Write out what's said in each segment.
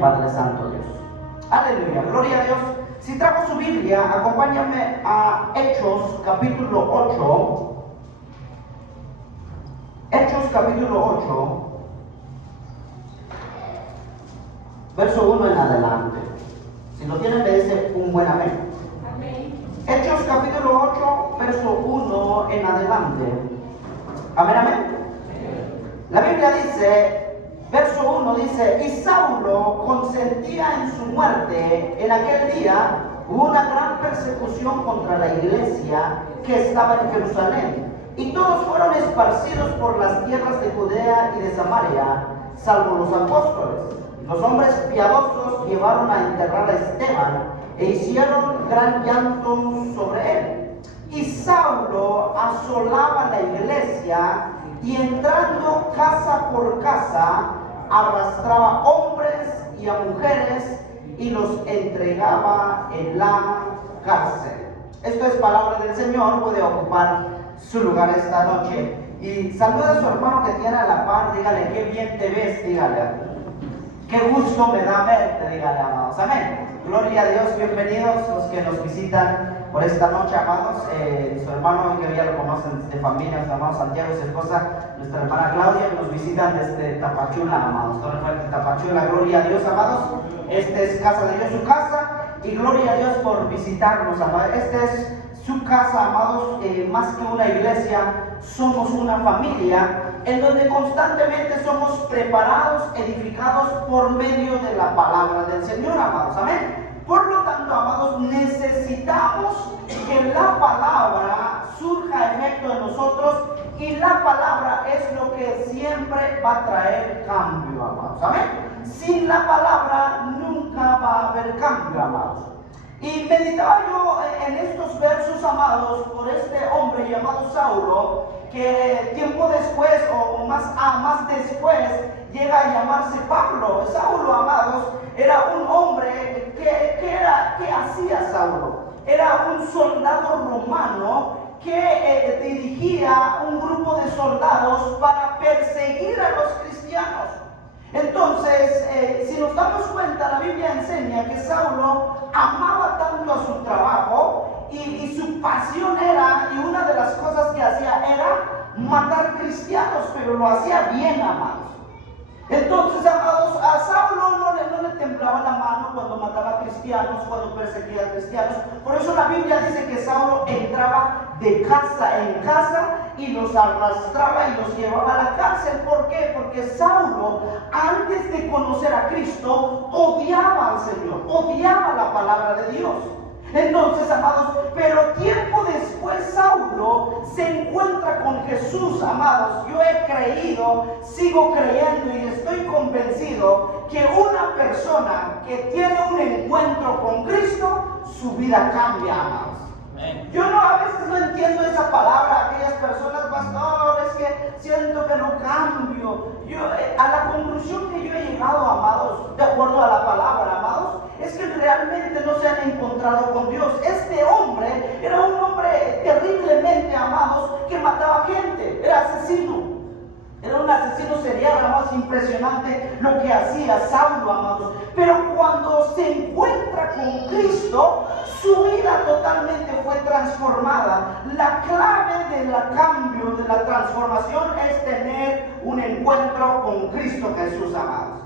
Padre Santo Dios. Aleluya, gloria a Dios. Si trajo su Biblia, acompáñame a Hechos capítulo 8. Hechos capítulo 8, verso 1 en adelante. Si lo tienen, me dice un buen amén. Amén. Hechos capítulo 8, verso 1 en adelante. Amén, amén. La Biblia dice, verso 1 dice: y Saulo consentía en su muerte. En aquel día hubo una gran persecución contra la iglesia que estaba en Jerusalén, y todos fueron esparcidos por las tierras de Judea y de Samaria, salvo los apóstoles. Los hombres piadosos llevaron a enterrar a Esteban e hicieron gran llanto sobre él. Y Saulo asolaba la iglesia, y entrando casa por casa, arrastraba hombres y a mujeres y los entregaba en la cárcel. Esto es palabra del Señor. Puede ocupar su lugar esta noche. Y saluda a su hermano que tiene a la par. Dígale: qué bien te ves. Dígale: qué gusto me da verte. Dígale, amados. Amén. Gloria a Dios. Bienvenidos los que nos visitan por esta noche, amados. Su hermano, que ya lo conocen de familia, su hermano Santiago y su esposa, nuestra hermana Claudia, nos visitan desde Tapachula, amados. Torre Fuerte, Tapachula. Gloria a Dios, amados. Este es casa de Dios, su casa. Y gloria a Dios por visitarnos, amados. Este es su casa, amados. Más que una iglesia, somos una familia en donde constantemente somos preparados, edificados por medio de la palabra del Señor, amados. Amén. Por lo tanto, amados, necesitamos que la palabra surja efecto en nosotros, y la palabra es lo que siempre va a traer cambio, amados. Amén. Sin la palabra nunca va a haber cambio, amados. Y meditaba yo en estos versos, amados, por este hombre llamado Saulo, que tiempo después, o más después, llega a llamarse Pablo. Saulo, amados, era un hombre ¿qué hacía Saulo? Era un soldado romano que dirigía un grupo de soldados para perseguir a los cristianos. Entonces, si nos damos cuenta, la Biblia enseña que Saulo amaba tanto a su trabajo, y su pasión era, y una de las cosas que hacía era matar cristianos, pero lo hacía bien, amados. Entonces, amados, a Saulo no le temblaba la mano cuando mataba a cristianos, cuando perseguía a cristianos. Por eso la Biblia dice que Saulo entraba de casa en casa y los arrastraba y los llevaba a la cárcel. ¿Por qué? Porque Saulo, antes de conocer a Cristo, odiaba al Señor, odiaba la palabra de Dios. Entonces, amados, pero tiempo después Saulo se encuentra con Jesús, amados. Yo he creído, sigo creyendo y estoy convencido que una persona que tiene un encuentro con Cristo, su vida cambia, amados. Yo a veces no entiendo esa palabra. Aquellas personas: pastor, es que siento que no cambio. A la conclusión que yo he llegado, amados, de acuerdo a la palabra, amados, es que realmente no se han encontrado con Dios. Este hombre era un hombre terriblemente, amados, que mataba gente, era asesino. Era un asesino serial, amados. Impresionante lo que hacía Saulo, amados. Pero cuando se encuentra con Cristo, su vida totalmente fue transformada. La clave del cambio, de la transformación, es tener un encuentro con Cristo Jesús, amados.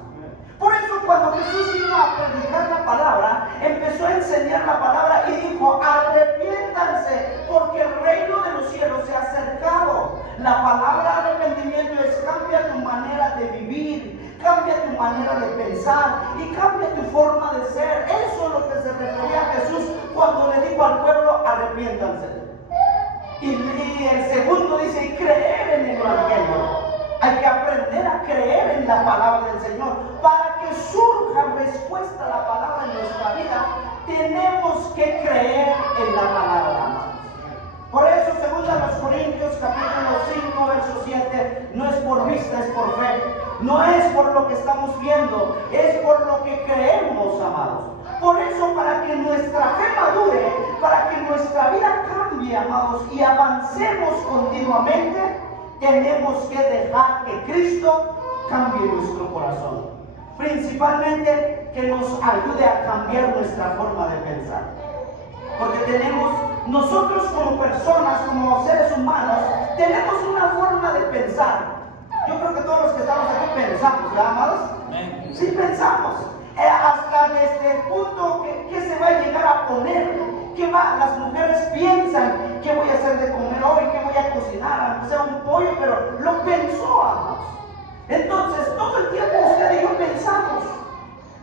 Por eso, cuando Jesús vino a predicar la palabra, empezó a enseñar la palabra y dijo: arrepiéntanse, porque el reino de los cielos se ha acercado. La palabra arrepentimiento es: cambia tu manera de vivir, cambia tu manera de pensar y cambia tu forma de ser. Eso es lo que se refería a Jesús cuando le dijo al pueblo: arrepiéntanse. Y el segundo dice: creer en el Evangelio. Hay que aprender a creer en la palabra del Señor. Para que surja respuesta a la palabra en nuestra vida, tenemos que creer en la palabra. Por eso, según a los Corintios capítulo 5, verso 7, no es por vista, es por fe. No es por lo que estamos viendo, es por lo que creemos, amados. Por eso, para que nuestra fe madure, para que nuestra vida cambie, amados, y avancemos continuamente, tenemos que dejar que Cristo cambie nuestro corazón. principalmente que nos ayude a cambiar nuestra forma de pensar. Porque nosotros como personas, como seres humanos, tenemos una forma de pensar. Yo creo que todos los que estamos aquí pensamos, ¿verdad, amados? Sí pensamos. Hasta desde el punto que se va a llegar a poner, las mujeres piensan qué voy a hacer de comer hoy, qué voy a cocinar, aunque sea un pollo, pero lo pensó, amados. Entonces, todo el tiempo usted y yo pensamos,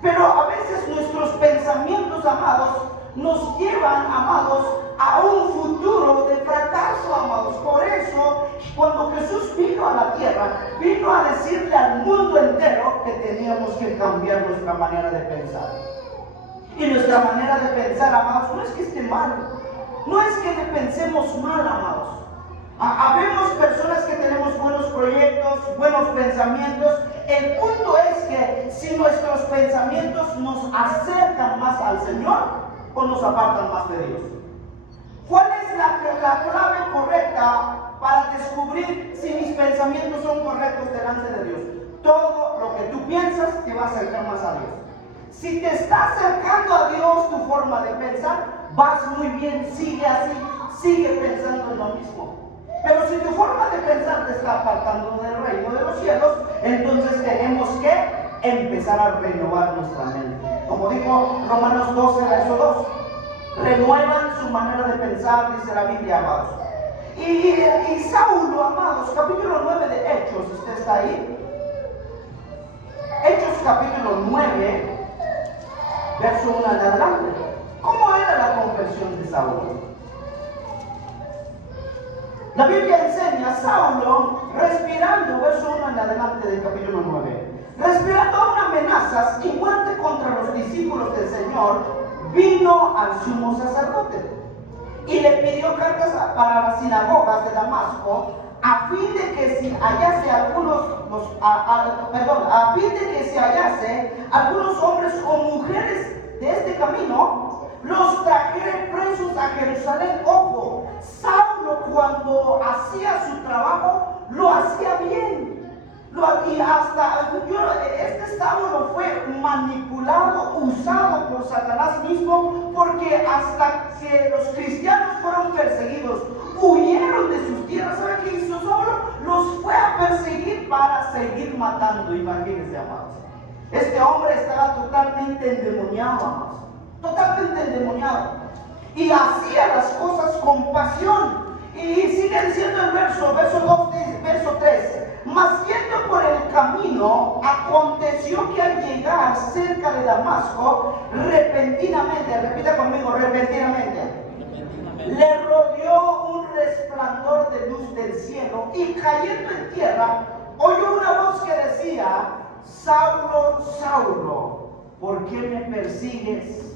pero a veces nuestros pensamientos, amados, nos llevan, amados, a un futuro de fracaso, amados. Por eso, cuando Jesús vino a la tierra, vino a decirle al mundo entero que teníamos que cambiar nuestra manera de pensar. Y nuestra manera de pensar, amados, no es que esté mal, no es que pensemos mal, amados. Habemos personas que tenemos buenos proyectos, buenos pensamientos. El punto es que si nuestros pensamientos nos acercan más al Señor o nos apartan más de Dios. ¿Cuál es la clave correcta para descubrir si mis pensamientos son correctos delante de Dios? Todo lo que tú piensas te va a acercar más a Dios. Si te está acercando a Dios tu forma de pensar, vas muy bien, sigue así, sigue pensando en lo mismo. Pero si tu forma de pensar te está apartando del reino de los cielos, entonces tenemos que empezar a renovar nuestra mente. Como dijo Romanos 12, verso 2, renuevan su manera de pensar, dice la Biblia, amados. Y Saulo, amados, capítulo 9 de Hechos, ¿usted está ahí? Hechos capítulo 9, verso 1 en adelante. ¿Cómo era la conversión de Saulo? La Biblia enseña a Saulo respirando, verso 1 en adelante del capítulo 9, respirando aún amenazas y muerte contra los discípulos del Señor, vino al sumo sacerdote y le pidió cartas para las sinagogas de Damasco, a fin de que si hallase algunos hombres o mujeres de este camino, los trajere presos a Jerusalén. Ojo, Saulo cuando hacía su trabajo, lo hacía bien. Este Saulo fue manipulado, usado por Satanás mismo, porque hasta que los cristianos fueron perseguidos, huyeron de sus tierras. ¿Sabe qué hizo Saulo? Los fue a perseguir para seguir matando. Imagínense, amados. Este hombre estaba totalmente endemoniado, amados. Totalmente endemoniado. Y hacía las cosas con pasión. Y sigue diciendo el verso 2, verso 3. Mas yendo por el camino, aconteció que al llegar cerca de Damasco, repentinamente, repita conmigo, repentinamente, le rodeó un resplandor de luz del cielo, y cayendo en tierra, oyó una voz que decía: Saulo, Saulo, ¿por qué me persigues?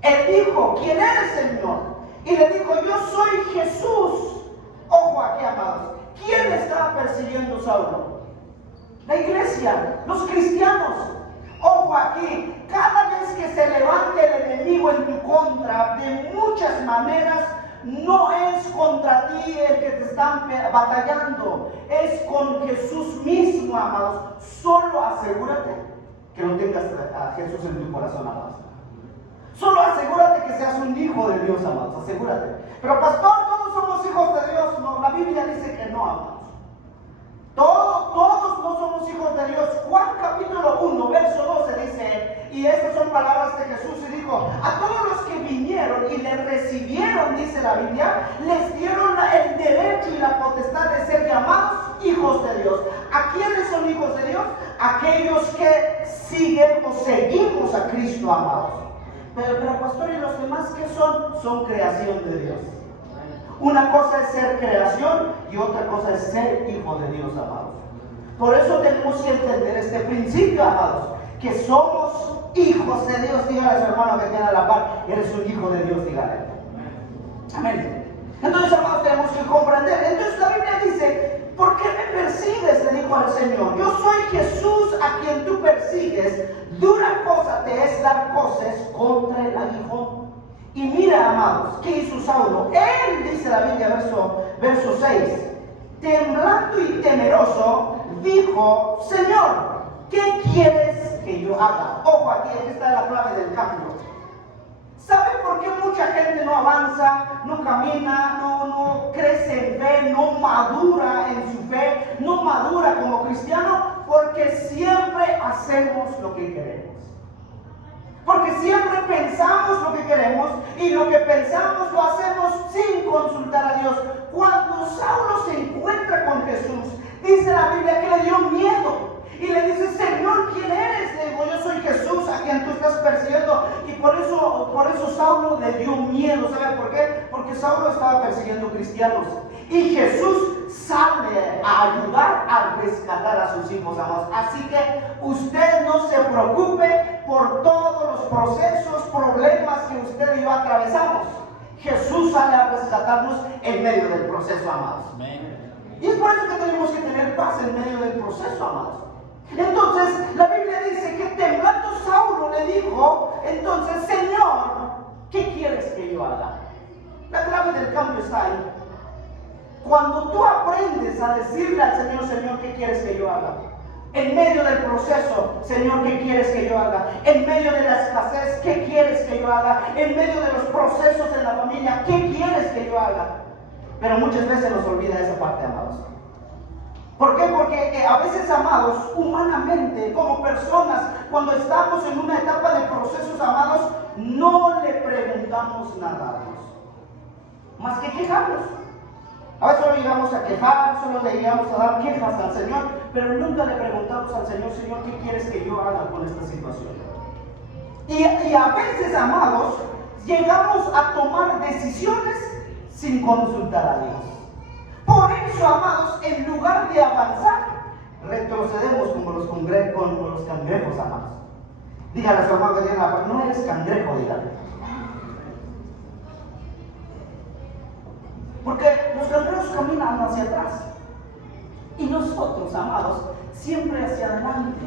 Él dijo: ¿quién eres, Señor? Y le dijo: yo soy Jesús. Ojo aquí, amados. ¿Quién estaba persiguiendo a Saulo? La iglesia, los cristianos. Ojo aquí, cada vez que se levante el enemigo en tu contra, de muchas maneras, no es contra ti el que te están batallando, es con Jesús mismo, amados. Solo asegúrate que no tengas a Jesús en tu corazón, amados. Solo asegúrate que seas un hijo de Dios, amados, asegúrate. Pero pastor, todos somos hijos de Dios. No, la Biblia dice que no, amados. Todos no somos hijos de Dios. Juan capítulo 1, verso 12 dice, y estas son palabras de Jesús, y dijo: a todos los que vinieron y le recibieron, dice la Biblia, les dieron el derecho y la potestad de ser llamados hijos de Dios. ¿A quiénes son hijos de Dios? Aquellos que siguen o seguimos a Cristo, amados. Pero pastor, ¿y los demás qué son? Son creación de Dios. Una cosa es ser creación y otra cosa es ser hijo de Dios, amados. Por eso tenemos que entender este principio, amados, que somos hijos de Dios. Dígale a su hermano que tiene a la par: eres un hijo de Dios, dígale. Amén. Entonces, amados, tenemos que comprender. Entonces la Biblia dice: ¿por qué me persigues?, le dijo al Señor. Yo soy Jesús a quien tú persigues. Dura cosa te es dar cosas contra el aguijón. Y mira, amados, ¿qué hizo Saulo? Él, dice la Biblia, verso 6, temblando y temeroso, dijo: Señor, ¿qué quieres que yo haga? Ojo, aquí está la clave del cambio. ¿Saben por qué mucha gente no avanza, no camina, no crece en fe, no madura en su fe, no madura como cristiano? Porque siempre hacemos lo que queremos. Porque siempre pensamos lo que queremos y lo que pensamos lo hacemos sin consultar a Dios. Cuando Saulo se encuentra con Jesús, dice la Biblia que le dio miedo. Y le dice, Señor, ¿quién eres? Le digo, yo soy Jesús a quien tú estás persiguiendo. Y por eso Saulo le dio miedo. ¿Saben por qué? Porque Saulo estaba persiguiendo cristianos. Y Jesús sale a ayudar a rescatar a sus hijos amados. Así que usted no se preocupe por todos los procesos, problemas que usted y yo atravesamos. Jesús sale a rescatarnos en medio del proceso, amados. Y es por eso que tenemos que tener paz en medio del proceso, amados. Entonces, la Biblia dice que temblando Saulo le dijo, entonces, Señor, ¿qué quieres que yo haga? La clave del cambio está ahí. Cuando tú aprendes a decirle al Señor, Señor, ¿qué quieres que yo haga? En medio del proceso, Señor, ¿qué quieres que yo haga? En medio de la escasez, ¿qué quieres que yo haga? En medio de los procesos en la familia, ¿qué quieres que yo haga? Pero muchas veces nos olvida esa parte, amados. ¿Por qué? Porque a veces, amados, humanamente, como personas, cuando estamos en una etapa de procesos, amados, no le preguntamos nada a Dios, más que quejarnos. A veces solo llegamos a quejar, solo le llegamos a dar quejas al Señor, pero nunca le preguntamos al Señor, Señor, ¿qué quieres que yo haga con esta situación? Y a veces, amados, llegamos a tomar decisiones sin consultar a Dios. Por eso, amados, en lugar de avanzar, retrocedemos como los cangrejos, amados. Dígale a su hermano que tiene la paz, no eres cangrejo, dígale. Porque los cangrejos caminan hacia atrás y nosotros, amados, siempre hacia adelante.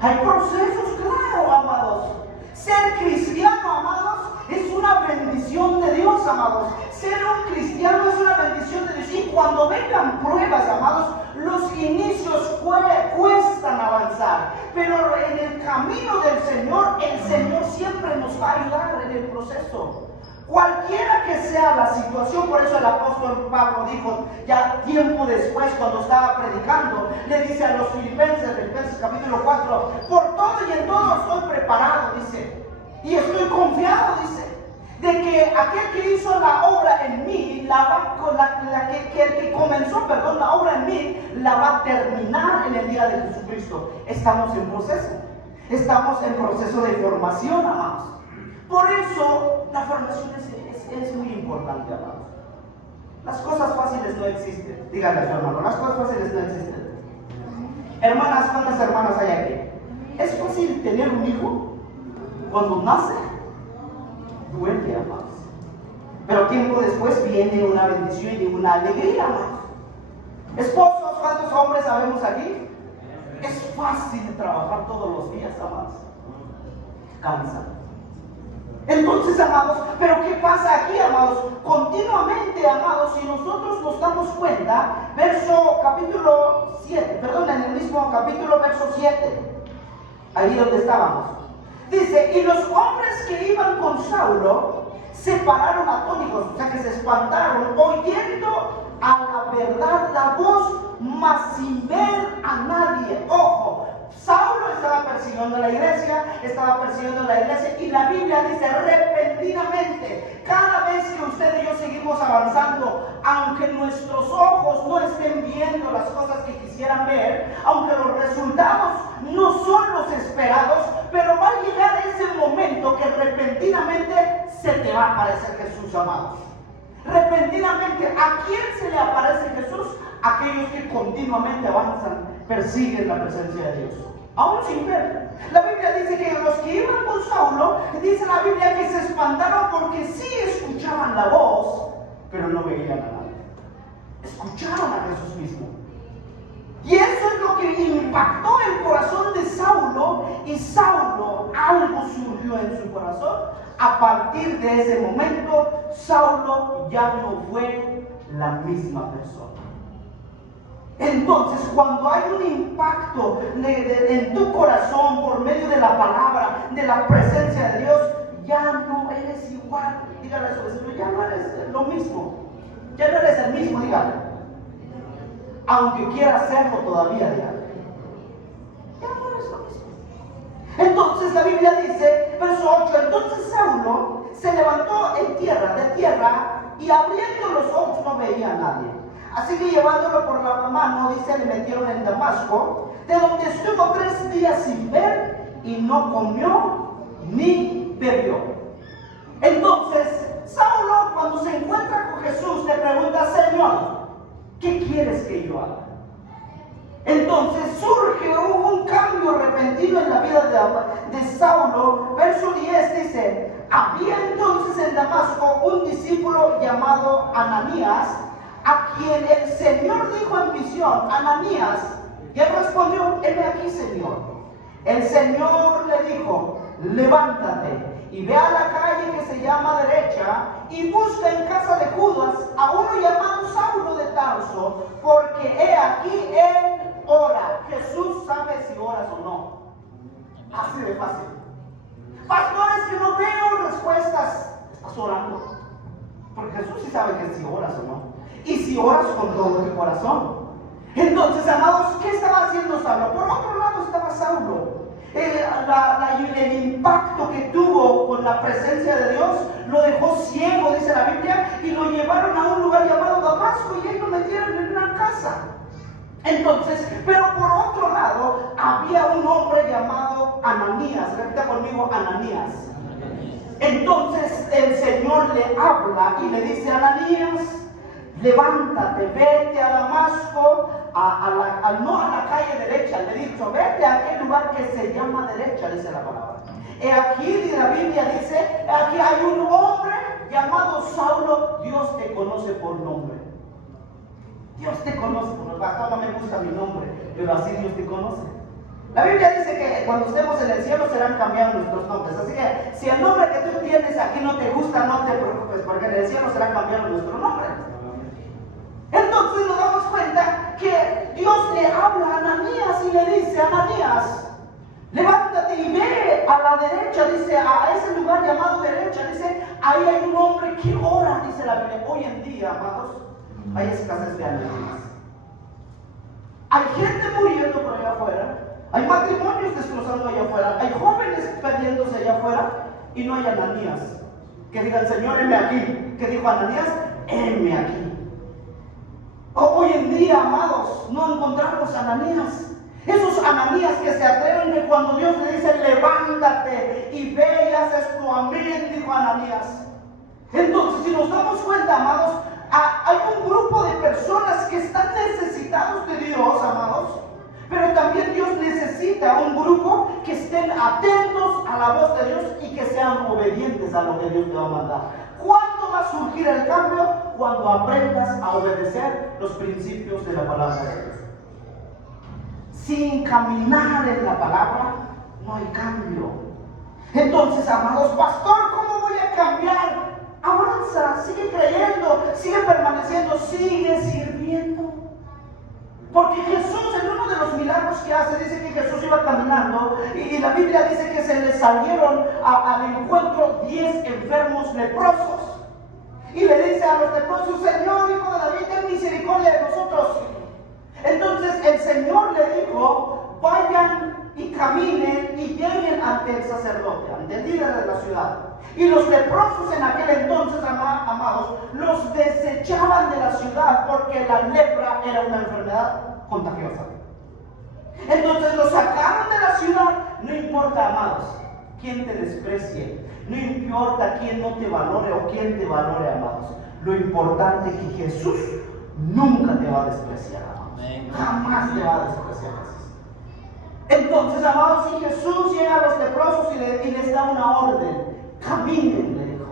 Hay procesos, claro, amados. Ser cristiano, amados, es una bendición de Dios, amados. Ser un cristiano es una bendición de Dios. Y cuando vengan pruebas, amados, los inicios cuestan avanzar. Pero en el camino del Señor, el Señor siempre nos va a ayudar en el proceso. Cualquiera que sea la situación, por eso el apóstol Pablo dijo, ya tiempo después, cuando estaba predicando, le dice a los Filipenses capítulo 4, por todo y en todo estoy preparado, dice, y estoy confiado, dice, de que aquel que hizo la obra en mí, el que comenzó la obra en mí, la va a terminar en el día de Jesucristo. Estamos en proceso de formación, amados. Por eso la formación es muy importante, amados. Las cosas fáciles no existen. Díganle a su hermano, las cosas fáciles no existen. Hermanas, ¿cuántas hermanas hay aquí? ¿Es fácil tener un hijo? Cuando nace, duele, amados. Pero tiempo después viene una bendición y una alegría, amados. Esposos, ¿cuántos hombres sabemos aquí? Es fácil trabajar todos los días, amados. Cansa. Entonces, amados, pero ¿qué pasa aquí, amados? Continuamente, amados, si nosotros nos damos cuenta, capítulo 7, en el mismo capítulo, verso 7, ahí donde estábamos, dice, y los hombres que iban con Saulo se pararon atónitos, o sea que se espantaron, oyendo a la verdad la voz, mas sin ver a nadie. Ojo, Saulo estaba persiguiendo la iglesia, y la Biblia dice repentinamente, cada vez que usted y yo seguimos avanzando, aunque nuestros ojos no estén viendo las cosas que quisieran ver, aunque los resultados no son los esperados, pero va a llegar ese momento que repentinamente se te va a aparecer Jesús, amados. Repentinamente, ¿a quién se le aparece Jesús? Aquellos que continuamente avanzan, persiguen la presencia de Dios, aún sin ver. La Biblia dice que los que iban con Saulo, dice la Biblia que se espantaron porque sí escuchaban la voz, pero no veían a nadie. Escucharon a Jesús mismo. Y eso es lo que impactó el corazón de Saulo, y Saulo, algo surgió en su corazón. A partir de ese momento, Saulo ya no fue la misma persona. Entonces, cuando hay un impacto en tu corazón por medio de la palabra, de la presencia de Dios, ya no eres igual. Dígale a su vecino, ya no eres lo mismo. Ya no eres el mismo, dígale. Aunque quiera hacerlo todavía, dígale. Ya no eres lo mismo. Entonces la Biblia dice, verso 8, entonces Saulo se levantó de tierra, y abriendo los ojos no veía a nadie. Así que llevándolo por la mano, dice, le metieron en Damasco, de donde estuvo 3 días sin ver, y no comió ni bebió. Entonces, Saulo, cuando se encuentra con Jesús, le pregunta, Señor, ¿qué quieres que yo haga? Entonces hubo un cambio repentino en la vida de Saulo. Verso 10 dice, había entonces en Damasco un discípulo llamado Ananías, a quien el Señor dijo en visión, Ananías, y él respondió, heme aquí, Señor. El Señor le dijo, levántate y ve a la calle que se llama Derecha y busca en casa de Judas a uno llamado Saulo de Tarso, porque he aquí él ora. Jesús sabe si oras o no. Así de fácil. Pastores, que no veo respuestas. ¿Estás orando? Porque Jesús sí sabe que si oras o no. Y si oras con todo tu corazón. Entonces, amados, ¿qué estaba haciendo Saulo? Por otro lado estaba Saulo. El impacto que tuvo con la presencia de Dios lo dejó ciego, dice la Biblia, y lo llevaron a un lugar llamado Damasco y ahí lo metieron en una casa. Entonces, pero por otro lado, había un hombre llamado Ananías. Repita conmigo, Ananías. Entonces el Señor le habla y le dice, Ananías, levántate, vete a Damasco, no a la calle derecha, le he dicho, vete a aquel lugar que se llama Derecha, dice la palabra. Aquí la Biblia dice, aquí hay un hombre llamado Saulo, Dios te conoce por nombre. Dios te conoce, por pastor, no me gusta mi nombre, pero así Dios te conoce. La Biblia dice que cuando estemos en el cielo serán cambiados nuestros nombres. Así que si el nombre que tú tienes aquí no te gusta, no te preocupes, porque en el cielo será cambiado nuestro nombre. Entonces nos damos cuenta que Dios le habla a Ananías y le dice, Ananías, levántate y ve a la derecha, dice, a ese lugar llamado Derecha, dice, ahí hay un hombre que ora, dice la Biblia. Hoy en día, amados, hay escasez de Ananías. Hay gente muriendo por allá afuera, hay matrimonios destrozando allá afuera, hay jóvenes perdiéndose allá afuera y no hay Ananías que digan, Señor, heme aquí. ¿Qué dijo Ananías? Heme aquí. Hoy en día, amados, no encontramos Ananías. Esos Ananías que se atreven que cuando Dios le dice, levántate y ve y haces tu amén, dijo Ananías. Entonces, si nos damos cuenta, amados, hay un grupo de personas que están necesitados de Dios, amados, pero también Dios necesita un grupo que estén atentos a la voz de Dios y que sean obedientes a lo que Dios te va a mandar. ¿Cuándo va a surgir el cambio? Cuando aprendas a obedecer los principios de la palabra de Dios. Sin caminar en la palabra, no hay cambio. Entonces, amados, pastor, ¿cómo voy a cambiar? Avanza, sigue creyendo, sigue permaneciendo, sigue sirviendo. Porque Jesús, en uno de los milagros que hace, dice que Jesús iba caminando y la Biblia dice que se le salieron al encuentro 10 enfermos leprosos. Y le dice a los leprosos, Señor, hijo de David, ten misericordia de nosotros. Entonces el Señor le dijo, vayan y caminen y lleguen ante el sacerdote, ante el líder de la ciudad. Y los leprosos en aquel entonces, amados, los desechaban de la ciudad porque la lepra era una enfermedad contagiosa. Entonces los sacaron de la ciudad. No importa, amados, quién te desprecie, no importa quién no te valore o quién te valore, amados. Lo importante es que Jesús nunca te va a despreciar, amados. Jamás te va a despreciar. Entonces, amados, si Jesús llega a los leprosos y les da una orden, caminen, le dijo.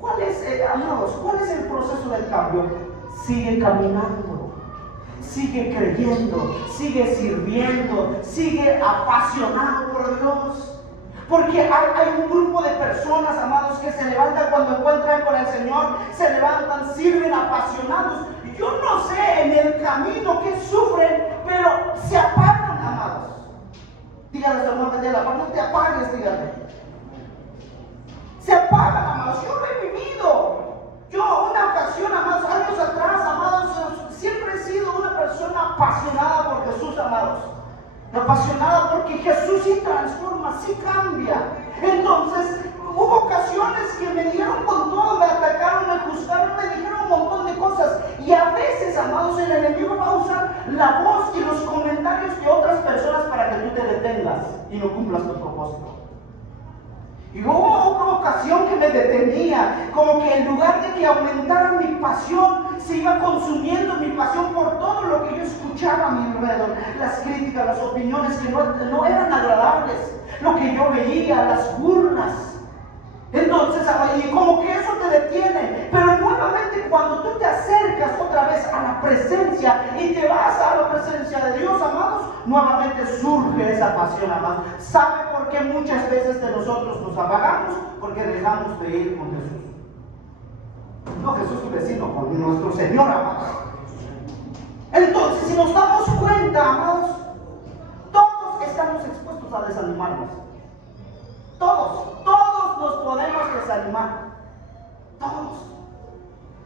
¿Cuál es, amados, cuál es el proceso del cambio? Sigue caminando, sigue creyendo, sigue sirviendo, sigue apasionado por Dios. Porque hay un grupo de personas, amados, que se levantan cuando encuentran con el Señor, se levantan, sirven apasionados. Yo no sé en el camino que sufren, pero se apagan, amados. Dígale a su hermano que tiene la paz, no te apagues, dígale. Se apagan, amados. Yo lo he vivido. Yo, una ocasión, amados, años atrás, amados, siempre he sido una persona apasionada por Jesús, amados. Apasionada porque Jesús sí transforma, sí cambia. Entonces, hubo ocasiones que me dieron con todo, me atacaron, me juzgaron, me dijeron un montón de cosas. Y a veces, amados, el enemigo va a usar la voz y los comentarios de otras personas para que tú te detengas y no cumplas tu propósito. Y hubo otra ocasión que me detenía, como que en lugar de que aumentara mi pasión, se iba consumiendo mi pasión por todo lo que yo escuchaba a mi alrededor, las críticas, las opiniones que no eran agradables, lo que yo veía, las burlas. Entonces, y como que eso te detiene, pero nuevamente cuando tú te acercas otra vez a la presencia y te vas a la presencia de Dios, amados, nuevamente surge esa pasión, amados. ¿Sabe por qué muchas veces de nosotros nos apagamos? Porque dejamos de ir con Jesús. No Jesús tu vecino, con nuestro Señor, amados. Entonces, si nos damos cuenta, amados, todos estamos expuestos a desanimarnos. Todos nos podemos desanimar. Todos.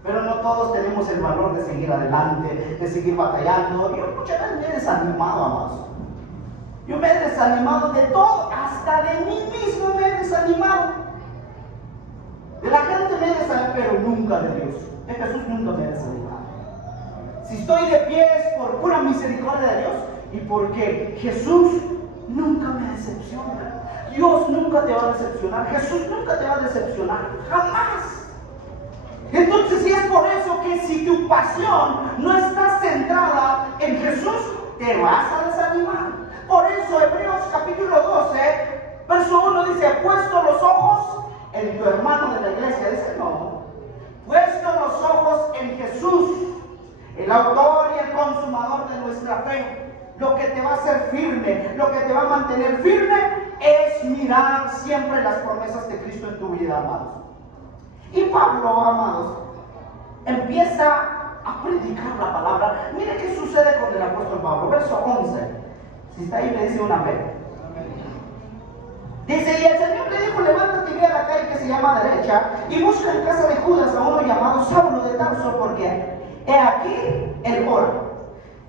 Pero no todos tenemos el valor de seguir adelante, de seguir batallando. Yo muchas veces me he desanimado, amados. Yo me he desanimado de todo, hasta de mí mismo me he desanimado. De la gente me he desanimado, pero nunca de Dios. De Jesús nunca me he desanimado. Si estoy de pie es por pura misericordia de Dios y porque Jesús nunca me decepciona. Dios nunca te va a decepcionar. Jesús nunca te va a decepcionar. Jamás. Entonces, si es por eso que si tu pasión no está centrada en Jesús, te vas a desanimar. Por eso Hebreos capítulo 12, verso 1 dice: puesto los ojos en tu hermano de la iglesia. Dice no. Puesto los ojos en Jesús, el autor y el consumador de nuestra fe. Lo que te va a hacer firme, lo que te va a mantener firme es mirar siempre las promesas de Cristo en tu vida, amados. Y Pablo, amados, empieza a predicar la palabra. Mire qué sucede con el apóstol Pablo, verso 11. Si está ahí, me dice una vez. Dice: y el Señor le dijo: levántate y ve a la calle que se llama Derecha y busca en casa de Judas a uno llamado Saulo de Tarso, porque he aquí él ora.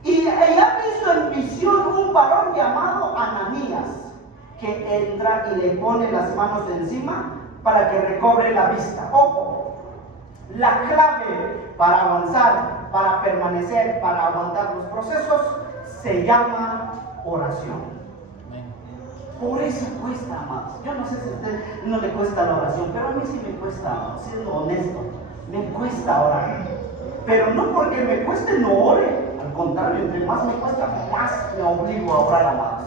Y ha visto en visión un varón llamado Ananías, que entra y le pone las manos encima para que recobre la vista. Ojo, la clave para avanzar, para permanecer, para aguantar los procesos, se llama oración. Por eso cuesta, amados. Yo no sé si a usted no le cuesta la oración, pero a mí sí me cuesta, siendo honesto, me cuesta orar. Pero no porque me cueste no ore, al contrario, entre más me cuesta, más me obligo a orar, amados.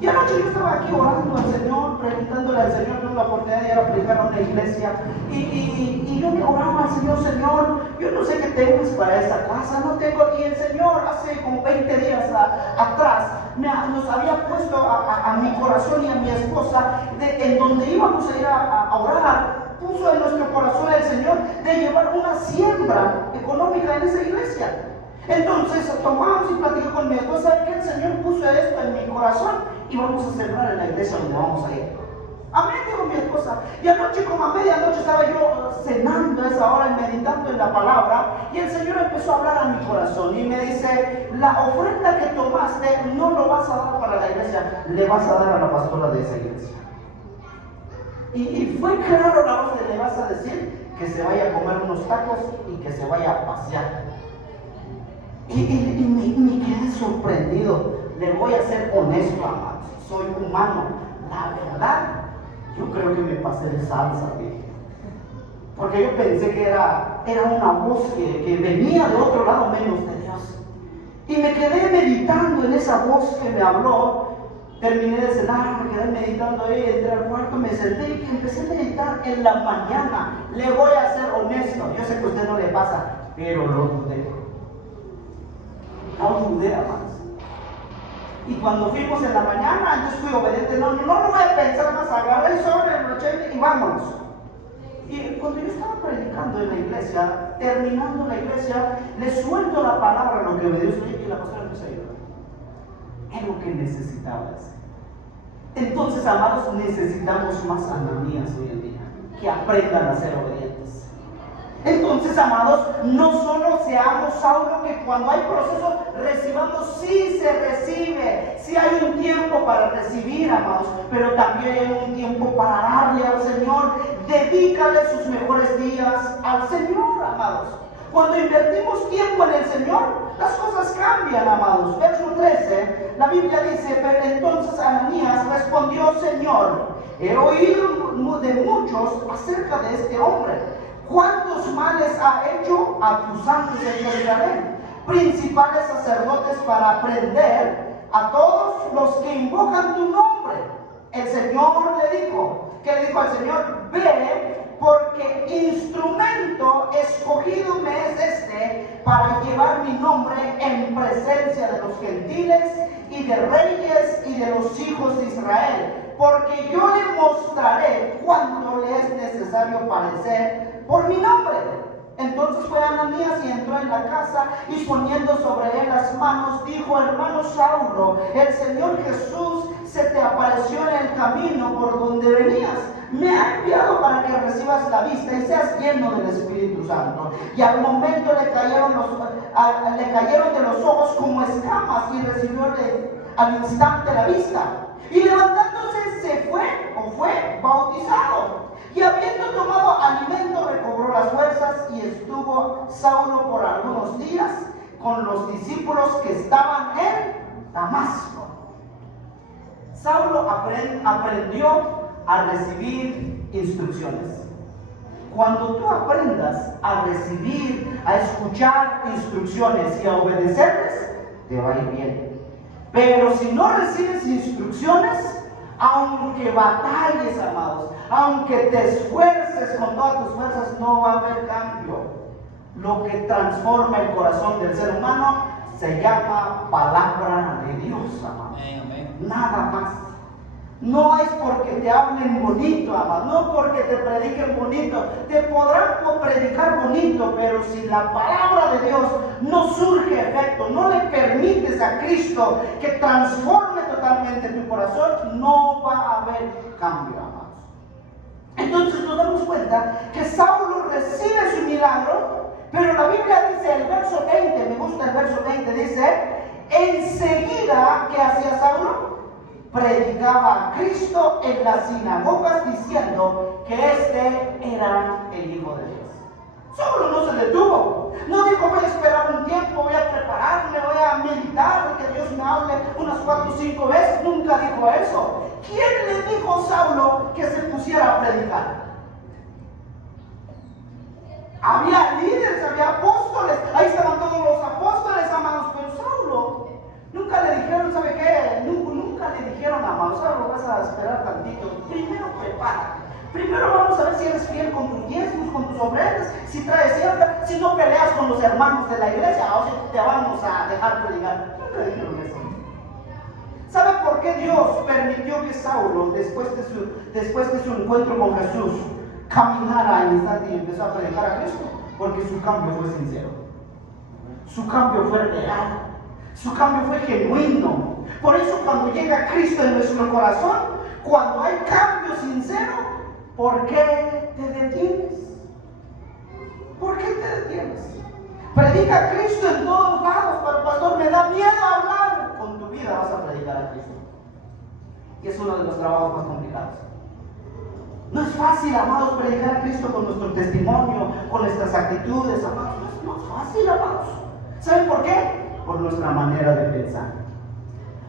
Y anoche yo estaba aquí orando al Señor, preguntándole al Señor, tuve la oportunidad de ir a predicar a una iglesia, y yo me oraba al Señor: Señor, yo no sé qué tengo para esa casa, no tengo. Y el Señor hace como 20 días atrás nos había puesto a mi corazón y a mi esposa, en donde íbamos a ir a orar, puso en nuestro corazón el Señor de llevar una siembra económica en esa iglesia. Entonces tomamos y platicamos con mi esposa: ¿sabe qué? El Señor puso esto en mi corazón y vamos a celebrar en la iglesia donde vamos a ir. Amén, dijo mi esposa. Y anoche, como a medianoche, estaba yo cenando a esa hora y meditando en la palabra, y el Señor empezó a hablar a mi corazón y me dice: la ofrenda que tomaste no lo vas a dar para la iglesia, le vas a dar a la pastora de esa iglesia. Y fue claro la voz de: le vas a decir que se vaya a comer unos tacos y que se vaya a pasear. Y me quedé sorprendido. Le voy a ser honesto, amados. Soy humano. La verdad, yo creo que me pasé de salsa, ¿sí? Porque yo pensé que era una voz que venía de otro lado menos de Dios. Y me quedé meditando en esa voz que me habló. Terminé de cenar, me quedé meditando ahí, entré al cuarto, me senté y empecé a meditar en la mañana. Le voy a ser honesto. Yo sé que a usted no le pasa, pero lo dudé. No dudé, amados. Y cuando fuimos en la mañana, entonces fui obediente. No lo voy a pensar más, agarré el sobre, el broche y vámonos. Y cuando yo estaba predicando en la iglesia, terminando la iglesia, le suelto la palabra, lo que me dio y la pastora empezó a llorar. Es lo que necesitaba hacer. Entonces, amados, necesitamos más Ananías hoy en día, que aprendan a ser obedientes. Entonces, amados, no solo seamos Saulo, que cuando hay proceso recibamos, sí se recibe, sí hay un tiempo para recibir, amados, pero también hay un tiempo para darle al Señor. Dedícale sus mejores días al Señor, amados. Cuando invertimos tiempo en el Señor, las cosas cambian, amados. Verso 13, la Biblia dice: pero entonces Ananías respondió: Señor, he oído de muchos acerca de este hombre. ¿Cuántos males ha hecho a tus santos en Jerusalén, principales sacerdotes, para prender a todos los que invocan tu nombre? El Señor le dijo, ¿qué le dijo al Señor? Ve, porque instrumento escogido me es este para llevar mi nombre en presencia de los gentiles y de reyes y de los hijos de Israel, porque yo le mostraré cuánto le es necesario padecer por mi nombre. Entonces fue Ananías y entró en la casa, y poniendo sobre él las manos, dijo: hermano Saulo, el Señor Jesús se te apareció en el camino por donde venías. Me ha enviado para que recibas la vista y seas lleno del Espíritu Santo. Y al momento le cayeron de los ojos como escamas, y recibió al instante la vista. Y levantándose fue bautizado. Y habiendo tomado alimento, recobró las fuerzas, y estuvo Saulo por algunos días con los discípulos que estaban en Damasco. Saulo aprendió a recibir instrucciones. Cuando tú aprendas a recibir, a escuchar instrucciones y a obedecerles, te va a ir bien. Pero si no recibes instrucciones, aunque batalles, amados, aunque te esfuerces con todas tus fuerzas, no va a haber cambio. Lo que transforma el corazón del ser humano se llama palabra de Dios, amados. Nada más. No es porque te hablen bonito, amados, no porque te prediquen bonito. Te podrán predicar bonito, pero si la palabra de Dios no surge efecto, no le permites a Cristo que transforme totalmente tu corazón, no va a haber cambio, amados. Entonces nos damos cuenta que Saulo recibe su milagro, pero la Biblia dice, el verso 20, me gusta el verso 20, dice: enseguida, ¿qué hacía Saulo? Predicaba a Cristo en las sinagogas, diciendo que este era el Hijo de Dios. Saulo no se detuvo, no dijo: voy a esperar un tiempo, voy a prepararme, voy a meditar, que Dios me hable unas 4 o 5 veces. Nunca dijo eso. ¿Quién le dijo a Saulo que se pusiera a predicar? Había líderes, había apóstoles, ahí estaban todos los apóstoles, amados, pero Saulo nunca le dijeron: ¿sabe qué? Nunca le dijeron: amados, Saulo, vas a esperar tantito, primero prepárate. Primero vamos a ver si eres fiel con tus diezmos, con tus ofrendas, si traes siempre, si no peleas con los hermanos de la iglesia, o si te vamos a dejar predicar. Nunca dijeron eso. ¿Sabe por qué Dios permitió que Saulo, después de su encuentro con Jesús, caminara al instante y empezó a predicar a Cristo? Porque su cambio fue sincero, su cambio fue real, su cambio fue genuino. Por eso cuando llega Cristo en nuestro corazón, cuando hay cambio sincero, ¿por qué te detienes? ¿Por qué te detienes? Predica a Cristo en todos lados, pero pastor, me da miedo hablar. Con tu vida vas a predicar a Cristo. Y es uno de los trabajos más complicados. No es fácil, amados, predicar a Cristo con nuestro testimonio, con nuestras actitudes, amados. No es fácil, amados. ¿Saben por qué? Por nuestra manera de pensar.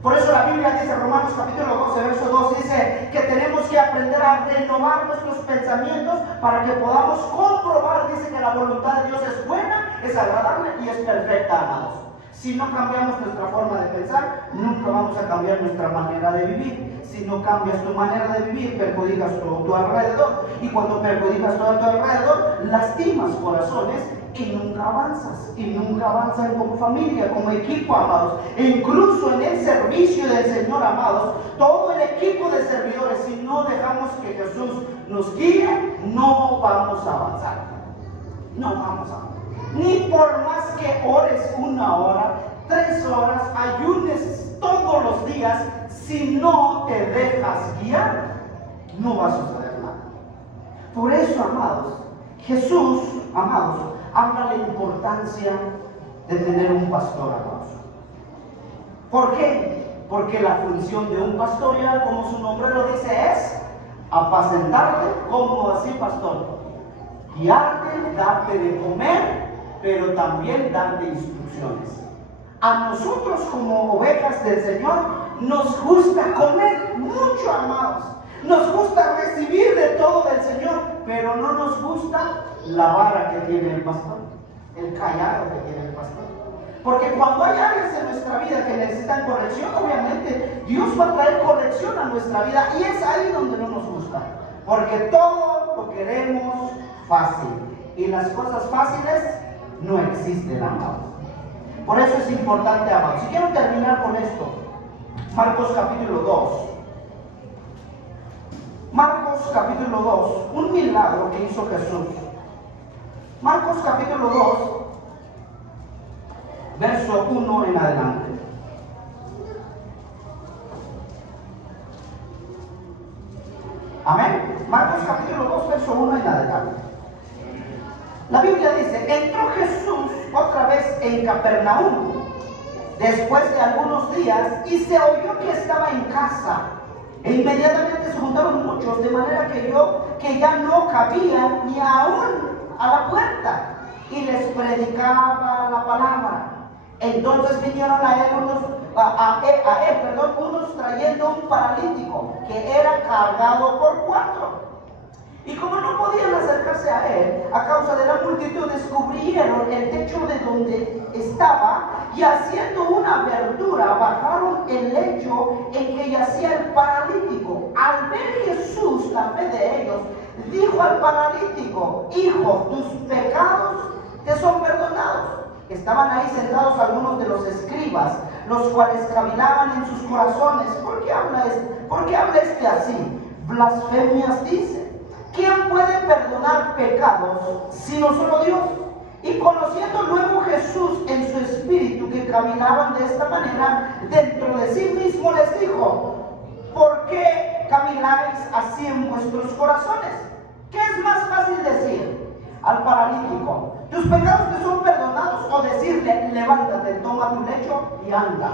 Por eso la Biblia dice, Romanos capítulo 12, verso 2, dice que tenemos que aprender a renovar nuestros pensamientos para que podamos comprobar, dice, que la voluntad de Dios es buena, es agradable y es perfecta, amados. Si no cambiamos nuestra forma de pensar, nunca vamos a cambiar nuestra manera de vivir. si no cambias tu manera de vivir, perjudicas todo tu alrededor. Y cuando perjudicas todo tu alrededor, lastimas corazones y nunca avanzas. Y nunca avanzan como familia, como equipo, amados. E incluso en el servicio del Señor, amados, todo el equipo de servidores, si no dejamos que Jesús nos guíe, no vamos a avanzar. No vamos a avanzar. Ni por más que ores 1 hora, 3 horas, ayunes todos los días, si no te dejas guiar, no va a suceder nada. Por eso, amados, Jesús, amados, habla de la importancia de tener un pastor, amados. ¿Por qué? Porque la función de un pastor, ya como su nombre lo dice, es apacentarte. ¿Cómo así, pastor? Guiarte, darte de comer, pero también darte instrucciones. A nosotros como ovejas del Señor nos gusta comer mucho, amados. Nos gusta recibir de todo del Señor, pero no nos gusta la vara que tiene el pastor, el callado que tiene el pastor. Porque cuando hay áreas en nuestra vida que necesitan corrección, obviamente Dios va a traer corrección a nuestra vida, y es ahí donde no nos gusta. Porque todo lo queremos fácil, y las cosas fáciles no existen, amados. Por eso es importante, amados. Y quiero terminar con esto. Marcos capítulo 2. Marcos capítulo 2. Un milagro que hizo Jesús. Marcos capítulo 2, verso 1 en adelante. Amén. Marcos capítulo 2, verso 1 en adelante. La Biblia dice: entró Jesús otra vez en Capernaum después de algunos días, y se oyó que estaba en casa. E inmediatamente se juntaron muchos, de manera que ya no cabía ni aún a la puerta, y les predicaba la palabra. Entonces vinieron a él unos trayendo un paralítico que era cargado por 4. Y como no podían acercarse a él a causa de la multitud, descubrieron el techo de donde estaba, y haciendo una abertura bajaron el lecho en que yacía el paralítico. Al ver Jesús la fe de ellos, dijo al paralítico: hijo, tus pecados te son perdonados. Estaban ahí sentados algunos de los escribas, los cuales cavilaban en sus corazones: ¿por qué habla este así? Blasfemias dice. ¿Quién puede perdonar pecados sino solo Dios? Y conociendo luego Jesús en su espíritu que caminaban de esta manera, dentro de sí mismo les dijo: ¿por qué camináis así en vuestros corazones? ¿Qué es más fácil decir al paralítico: tus pecados te son perdonados, o decirle: levántate, toma tu lecho y anda?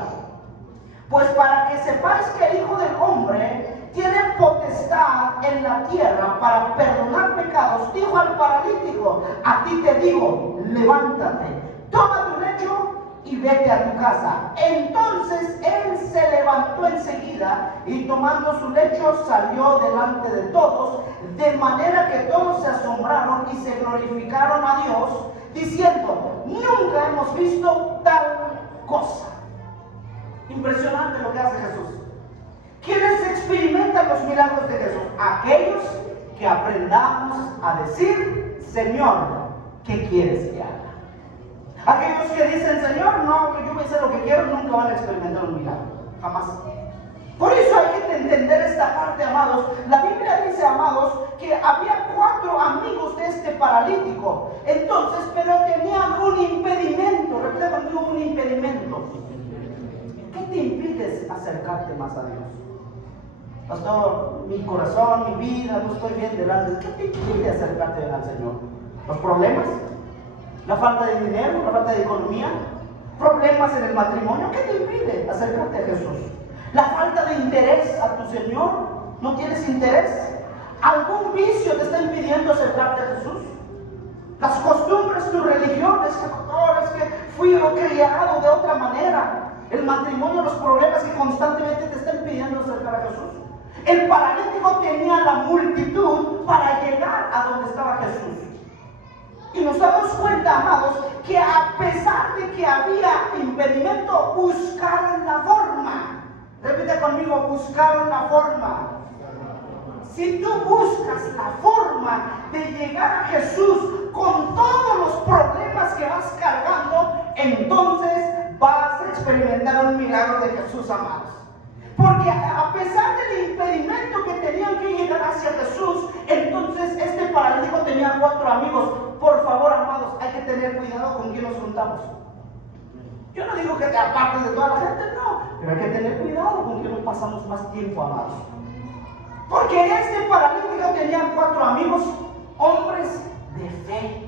Pues para que sepáis que el Hijo del Hombre tiene potestad en la tierra para perdonar pecados, dijo al paralítico: a ti te digo, levántate, toma tu lecho y vete a tu casa. Entonces él se levantó enseguida, y tomando su lecho salió delante de todos, de manera que todos se asombraron y se glorificaron a Dios, diciendo: nunca hemos visto tal cosa. Impresionante lo que hace Jesús. ¿Quiénes experimentan los milagros de Jesús? Aquellos que aprendamos a decir: Señor, ¿qué quieres que haga? Aquellos que dicen: Señor, no, yo voy a hacer lo que quiero, nunca van a experimentar un milagro, jamás. Por eso hay que entender esta parte, amados. La Biblia dice, amados, que había 4 amigos de este paralítico. Entonces, pero tenían un impedimento. Repita conmigo: un impedimento. ¿Qué te impide acercarte más a Dios? Pastor, mi corazón, mi vida, no estoy bien delante. ¿Qué te impide acercarte al Señor? ¿Los problemas? ¿La falta de dinero? ¿La falta de economía? ¿Problemas en el matrimonio? ¿Qué te impide acercarte a Jesús? ¿La falta de interés a tu Señor? ¿No tienes interés? ¿Algún vicio te está impidiendo acercarte a Jesús? Las costumbres, tu religión, es que fui criado de otra manera. El matrimonio, los problemas que constantemente te están impidiendo acercar a Jesús. El paralítico tenía la multitud para llegar a donde estaba Jesús. Y nos damos cuenta, amados, que a pesar de que había impedimento, buscaron la forma Repite conmigo, buscaron la forma. Si tú buscas la forma de llegar a Jesús con todos los problemas que vas cargando, entonces vas a experimentar un milagro de Jesús, amados. Porque a pesar del impedimento que tenían que llegar hacia Jesús, entonces este paralítico tenía 4 amigos. Por favor, amados, hay que tener cuidado con quién nos juntamos. Yo no digo que te apartes de toda la gente, no, pero hay que tener cuidado con quién nos pasamos más tiempo, amados. Porque este paralítico tenía 4 amigos, hombres de fe.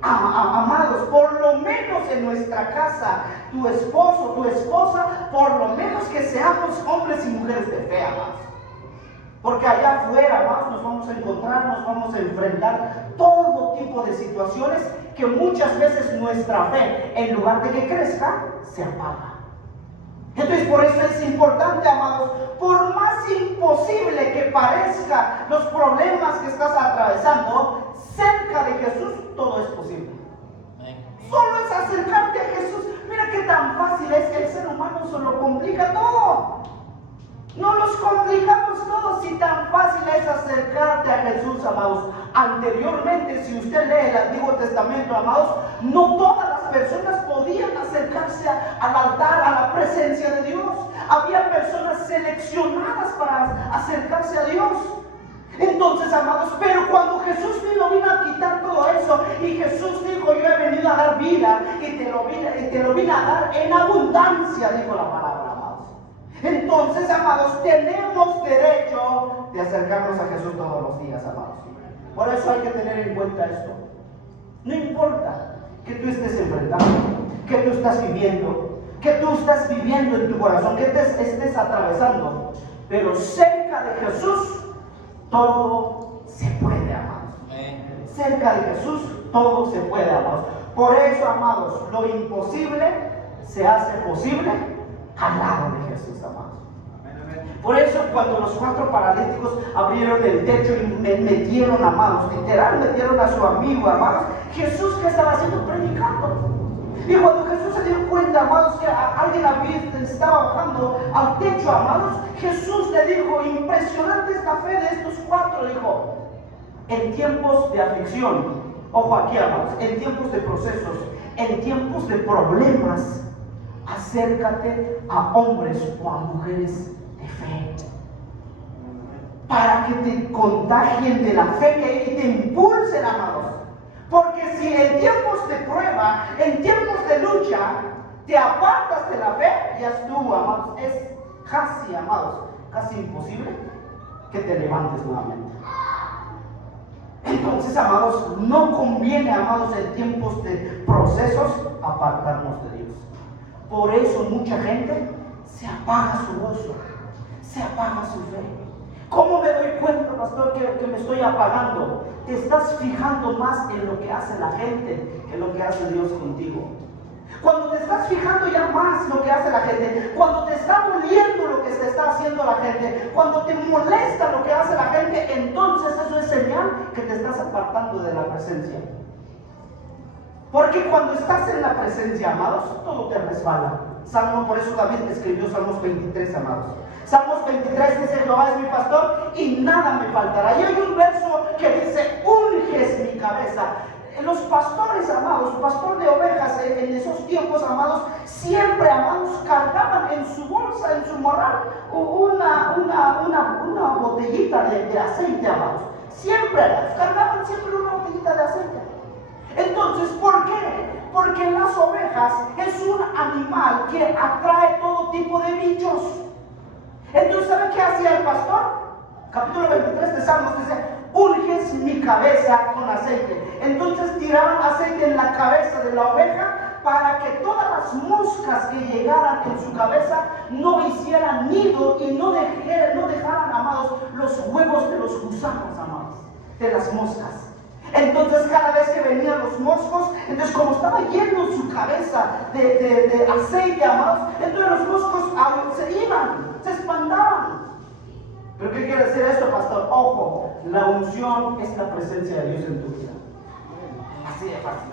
Amados, por lo menos en nuestra casa, tu esposo, tu esposa, por lo menos que seamos hombres y mujeres de fe, amados. Porque allá afuera, amados, nos vamos a encontrar, nos vamos a enfrentar todo tipo de situaciones que muchas veces nuestra fe, en lugar de que crezca, se apaga. Entonces, por eso es importante, amados, por más imposible que parezca los problemas que estás atravesando, cerca de Jesús todo es posible. Solo es acercarte a Jesús. Mira qué tan fácil es que el ser humano se lo complica todo. No los complicamos todos, si tan fácil es acercarte a Jesús, amados. Anteriormente, si usted lee el Antiguo Testamento, amados, no todas las personas podían acercarse al altar, a la presencia de Dios. Había personas seleccionadas para acercarse a Dios. Entonces, amados, pero cuando Jesús vino a quitar todo eso, y Jesús dijo, yo he venido a dar vida, y te lo vine a dar en abundancia, dijo la palabra, amados. Entonces, amados, tenemos derecho de acercarnos a Jesús todos los días, amados. Por eso hay que tener en cuenta esto. No importa que tú estés enfrentando, que tú estás viviendo, en tu corazón, que te estés atravesando, pero cerca de Jesús todo se puede, amados. Cerca de Jesús todo se puede, amados. Por eso, amados, lo imposible se hace posible al lado de Jesús, amados. Por eso, cuando los 4 paralíticos abrieron el techo y metieron, amados, literal, metieron a su amigo, amados, Jesús, ¿qué estaba haciendo? Predicando. Y cuando Jesús se dio cuenta, amados, que alguien estaba bajando al techo, amados, Jesús le dijo, impresionante es la fe de estos 4, dijo, en tiempos de aflicción, ojo aquí, amados, en tiempos de procesos, en tiempos de problemas, acércate a hombres o a mujeres de fe, para que te contagien de la fe y te impulsen, amados. Porque si en tiempos de prueba, en tiempos de lucha, te apartas de la fe, ya estuvo, amados. Es casi, amados, casi imposible que te levantes nuevamente. Entonces, amados, no conviene, amados, en tiempos de procesos, apartarnos de Dios. Por eso mucha gente se apaga su gozo, se apaga su fe. ¿Cómo me doy cuenta, pastor, que me estoy apagando? Te estás fijando más en lo que hace la gente que en lo que hace Dios contigo. Cuando te estás fijando ya más lo que hace la gente, cuando te está doliendo lo que se está haciendo la gente, cuando te molesta lo que hace la gente, entonces eso es señal que te estás apartando de la presencia. Porque cuando estás en la presencia, amados, todo te resbala. Salmo, por eso David escribió Salmos 23, amados. Salmos 23 dice, Jehová es mi pastor y nada me faltará. Y hay un verso que dice, unges mi cabeza. Los pastores, amados, pastor de ovejas en esos tiempos, amados, siempre, amados, cargaban en su bolsa, en su morral, una botellita de aceite, amados. Siempre, cargaban siempre una botellita de aceite. Entonces, ¿por qué? Porque las ovejas es un animal que atrae todo tipo de bichos. Entonces, ¿sabe qué hacía el pastor? Capítulo 23 de Salmos dice, unges mi cabeza con aceite. Entonces tiraban aceite en la cabeza de la oveja para que todas las moscas que llegaran en su cabeza no hicieran nido y no dejaran, amados, los huevos de los gusanos, amados, de las moscas. Entonces cada vez que venían los moscos, entonces como estaba lleno su cabeza de aceite, amados, entonces los moscos se iban, se espantaban. ¿Pero qué quiere decir esto, pastor? Ojo, la unción es la presencia de Dios en tu vida. Así de fácil.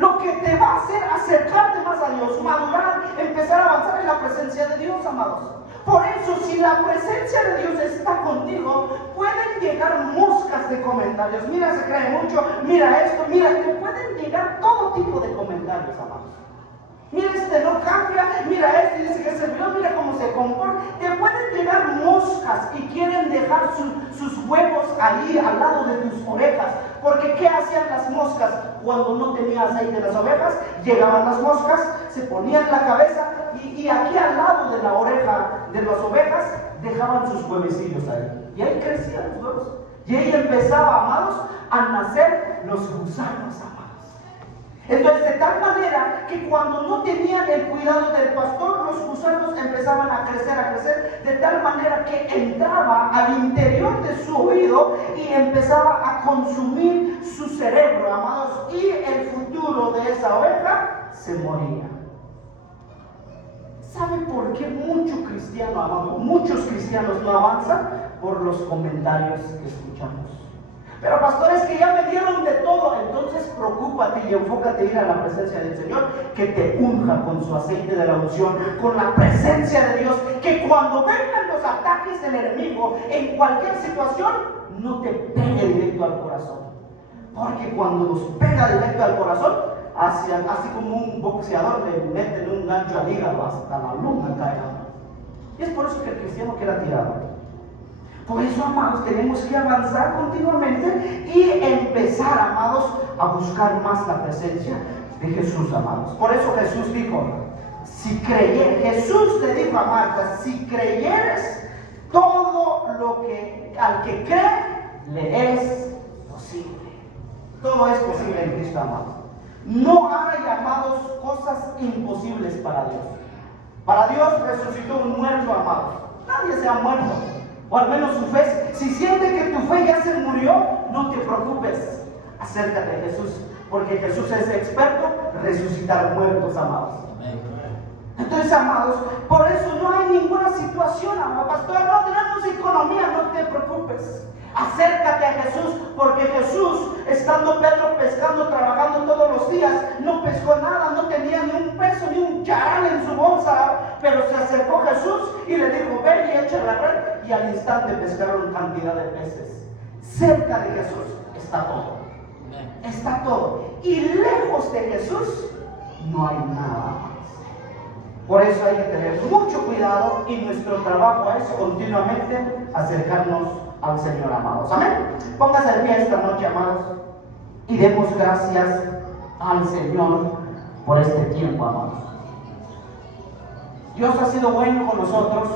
Lo que te va a hacer acercarte más a Dios, madurar, empezar a avanzar en la presencia de Dios, amados. Por eso, si la presencia de Dios está contigo, pueden llegar moscas de comentarios. Mira, se cree mucho, mira esto, mira, te pueden llegar todo tipo de comentarios, amados. Mira, este no cambia, mira este dice que es servidor, mira cómo se comporta. Te pueden llegar moscas y quieren dejar sus huevos ahí al lado de tus orejas. Porque ¿qué hacían las moscas? Cuando no tenía aceite de las ovejas, llegaban las moscas, se ponían la cabeza y aquí al lado de la oreja de las ovejas dejaban sus huevecillos ahí. Y ahí crecían los huevos. Y ahí empezaba, amados, a nacer los gusanos, amados. Entonces, de tal manera que cuando no tenían el cuidado del pastor, los gusanos empezaban a crecer, de tal manera que entraba al interior de su oído y empezaba a consumir su cerebro, amados, y el futuro de esa oveja se moría. ¿Sabe por qué muchos cristianos no avanzan? Por los comentarios que escuchamos. Pero pastores, que ya me dieron de todo. Entonces preocúpate y enfócate en ir a la presencia del Señor, que te unja con su aceite de la unción, con la presencia de Dios, que cuando vengan los ataques del enemigo en cualquier situación, no te pegue directo al corazón. Porque cuando nos pega directo al corazón, así como un boxeador le meten un gancho al hígado, hasta la luna cae. Y es por eso que el cristiano queda tirado. Por eso, amados, tenemos que avanzar continuamente y empezar, amados, a buscar más la presencia de Jesús, amados. Por eso Jesús dijo, Jesús le dijo a Marta, si creyeres, todo lo que al que cree le es posible. Todo es posible en Cristo, amados. No hay, amados, cosas imposibles para Dios. Para Dios resucitó un muerto, amados. Nadie se ha muerto. O al menos su fe. Si sientes que tu fe ya se murió, no te preocupes. Acércate a Jesús, porque Jesús es experto en resucitar muertos, amados. Entonces, amados, por eso no hay ninguna situación, amado pastor, no tenemos economía, no te preocupes. Acércate a Jesús, porque Jesús, estando Pedro pescando, trabajando todos los días, no pescó nada, no tenía ni un peso, ni un charal en su bolsa, pero se acercó a Jesús y le dijo, ven y echa la red, y al instante pescaron cantidad de peces. Cerca de Jesús está todo, está todo, y lejos de Jesús no hay nada. Por eso hay que tener mucho cuidado y nuestro trabajo es continuamente acercarnos al Señor, amados. Amén. Póngase de pie esta noche, amados, y demos gracias al Señor por este tiempo, amados. Dios ha sido bueno con nosotros.